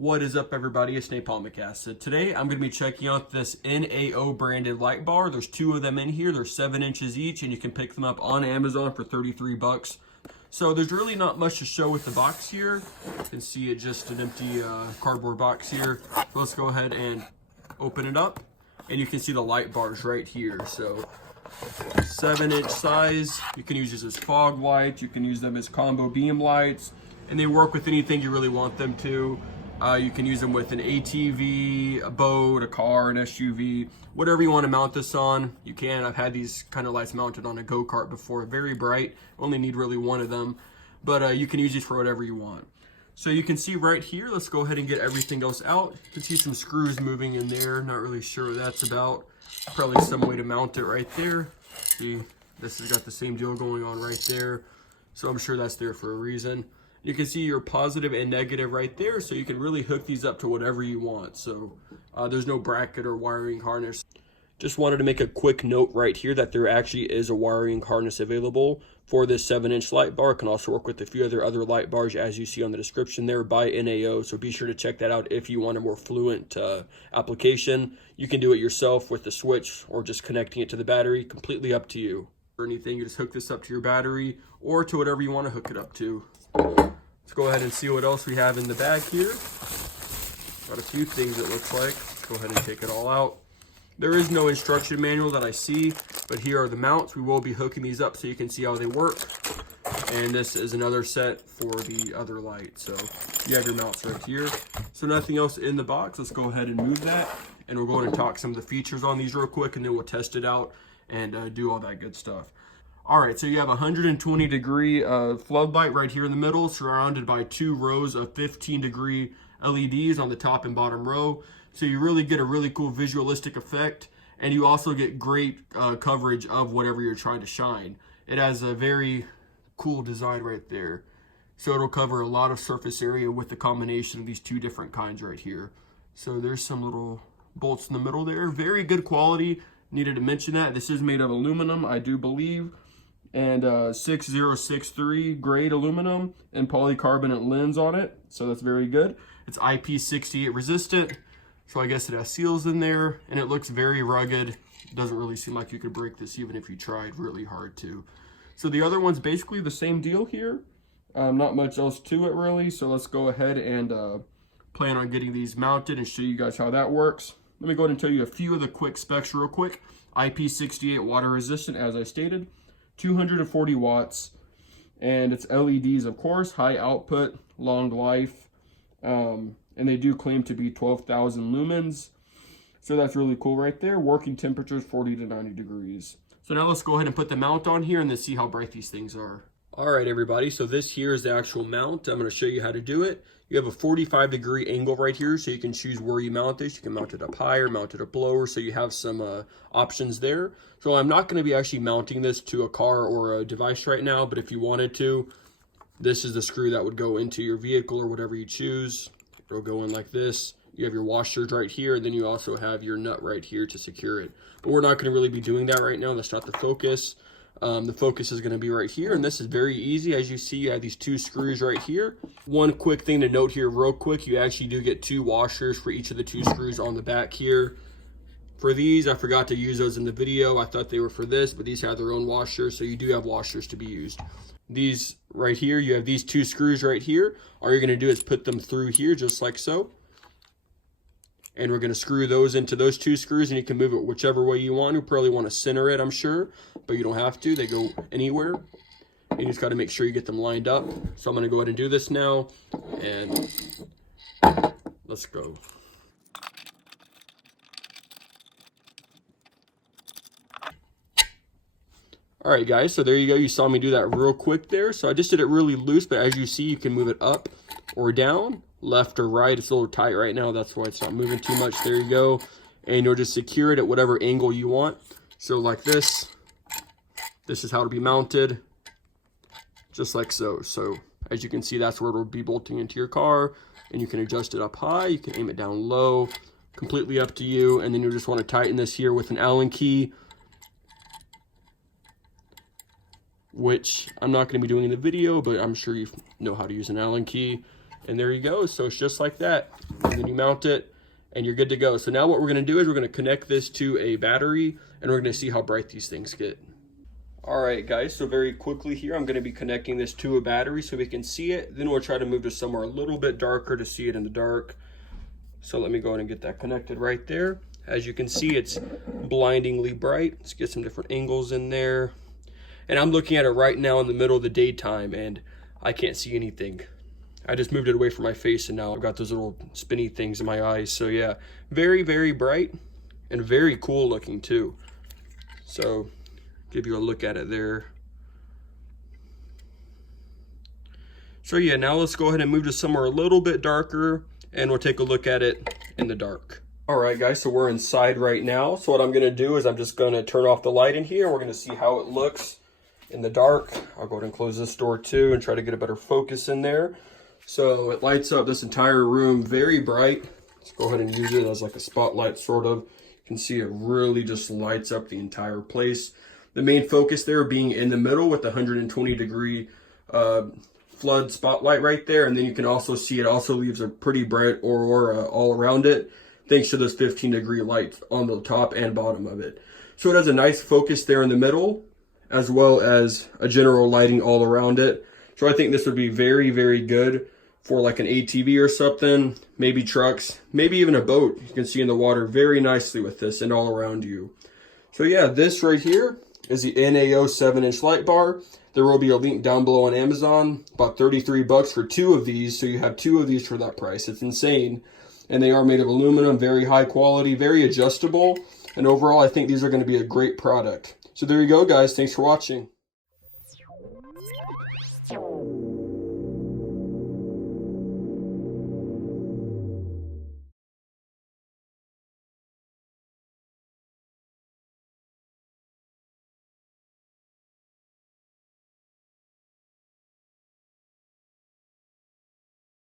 What is up, everybody? It's Napalmic Acid. Today I'm going to be checking out this NAO branded light bar. There's two of them in here. They're 7 inches each, and you can pick them up on Amazon for 33 bucks. So there's really not much to show with the box here. You can see it's just an empty cardboard box here. So let's go ahead and open it up, and you can see the light bars right here. So 7-inch size. You can use these as fog lights. You can use them as combo beam lights, and they work with anything you really want them to. You can use them with an ATV, a boat, a car, an SUV, whatever you want to mount this on, you can. I've had these kind of lights mounted on a go-kart before. Very bright, only need really one of them, but you can use these for whatever you want. So you can see right here, let's go ahead and get everything else out. You can see some screws moving in there, not really sure what that's about. Probably some way to mount it right there. See, this has got the same deal going on right there, so I'm sure that's there for a reason. You can see your positive and negative right there, so you can really hook these up to whatever you want. So there's no bracket or wiring harness. Just wanted to make a quick note right here that there actually is a wiring harness available for this 7-inch light bar. It can also work with a few other light bars, as you see on the description there, by NAO. So be sure to check that out if you want a more fluent application. You can do it yourself with the switch or just connecting it to the battery. Completely up to you. Or anything, you just hook this up to your battery or to whatever you want to hook it up to. Let's go ahead and see what else we have in the bag here. Got a few things, it looks like. Let's go ahead and take it all out. There is no instruction manual that I see, but here are the mounts. We will be hooking these up so you can see how they work. And this is another set for the other light. So you have your mounts right here. So nothing else in the box. Let's go ahead and move that. And we'll go ahead and talk some of the features on these real quick, and then we'll test it out and do all that good stuff. All right, so you have a 120-degree floodlight right here in the middle, surrounded by 2 rows of 15-degree LEDs on the top and bottom row. So you really get a really cool visualistic effect, and you also get great coverage of whatever you're trying to shine. It has a very cool design right there. So it'll cover a lot of surface area with the combination of these two different kinds right here. So there's some little bolts in the middle there. Very good quality. Needed to mention that. This is made of aluminum, I do believe. And 6063 grade aluminum and polycarbonate lens on it, so that's very good. It's IP68 resistant, so I guess it has seals in there, and it looks very rugged. It doesn't really seem like you could break this even if you tried really hard to. So the other one's basically the same deal here. Not much else to it really, so let's go ahead and plan on getting these mounted and show you guys how that works. Let me go ahead and tell you a few of the quick specs real quick. IP68 water resistant, as I stated. 240 watts, and it's LEDs, of course, high output, long life, and they do claim to be 12,000 lumens, so that's really cool right there. Working temperature is 40 to 90 degrees. So now let's go ahead and put the mount on here and then see how bright these things are. All right, everybody, so this here is the actual mount. I'm going to show you how to do it. You have a 45-degree angle right here, so you can choose where you mount this. You can mount it up higher, mount it up lower, so you have some options there. So I'm not going to be actually mounting this to a car or a device right now, but if you wanted to, this is the screw that would go into your vehicle or whatever you choose. It'll go in like this. You have your washers right here, and then you also have your nut right here to secure it. But we're not going to really be doing that right now. That's not the focus. The focus is going to be right here, and this is very easy. As you see, you have these 2 screws right here. One quick thing to note here real quick, you actually do get 2 washers for each of the 2 screws on the back here. For these, I forgot to use those in the video. I thought they were for this, but these have their own washers, so you do have washers to be used. These right here, you have these 2 screws right here. All you're going to do is put them through here just like so. And we're going to screw those into those 2 screws, and you can move it whichever way you want. You probably want to center it, I'm sure, but you don't have to. They go anywhere. And you just got to make sure you get them lined up. So I'm going to go ahead and do this now, and let's go. All right, guys, so there you go. You saw me do that real quick there. So I just did it really loose, but as you see, you can move it up or down, left or right. It's a little tight right now. That's why it's not moving too much. There you go. And you'll just secure it at whatever angle you want. So like this. This is how it'll be mounted, just like so. So as you can see, that's where it'll be bolting into your car, and you can adjust it up high. You can aim it down low, completely up to you. And then you just want to tighten this here with an Allen key, which I'm not going to be doing in the video, but I'm sure you know how to use an Allen key. And there you go. So it's just like that. And then you mount it and you're good to go. So now what we're gonna do is we're gonna connect this to a battery and we're gonna see how bright these things get. All right, guys, so very quickly here, I'm gonna be connecting this to a battery so we can see it. Then we'll try to move to somewhere a little bit darker to see it in the dark. So let me go ahead and get that connected right there. As you can see, it's blindingly bright. Let's get some different angles in there. And I'm looking at it right now in the middle of the daytime and I can't see anything. I just moved it away from my face and now I've got those little spinny things in my eyes. So yeah, very, very bright and very cool looking too. So give you a look at it there. So yeah, now let's go ahead and move to somewhere a little bit darker and we'll take a look at it in the dark. All right, guys, so we're inside right now. So what I'm gonna do is I'm just gonna turn off the light in here. We're gonna see how it looks in the dark. I'll go ahead and close this door too and try to get a better focus in there. So it lights up this entire room very bright. Let's go ahead and use it as like a spotlight sort of. You can see it really just lights up the entire place. The main focus there being in the middle with the 120-degree flood spotlight right there. And then you can also see it also leaves a pretty bright aurora all around it, thanks to those 15-degree lights on the top and bottom of it. So it has a nice focus there in the middle, as well as a general lighting all around it. So I think this would be very, very good for like an ATV or something, maybe trucks, maybe even a boat. You can see in the water very nicely with this and all around you. So yeah, this right here is the NAO 7-inch light bar. There will be a link down below on Amazon, about 33 bucks for 2 of these. So you have 2 of these for that price. It's insane. And they are made of aluminum, very high quality, very adjustable. And overall, I think these are going to be a great product. So there you go, guys. Thanks for watching.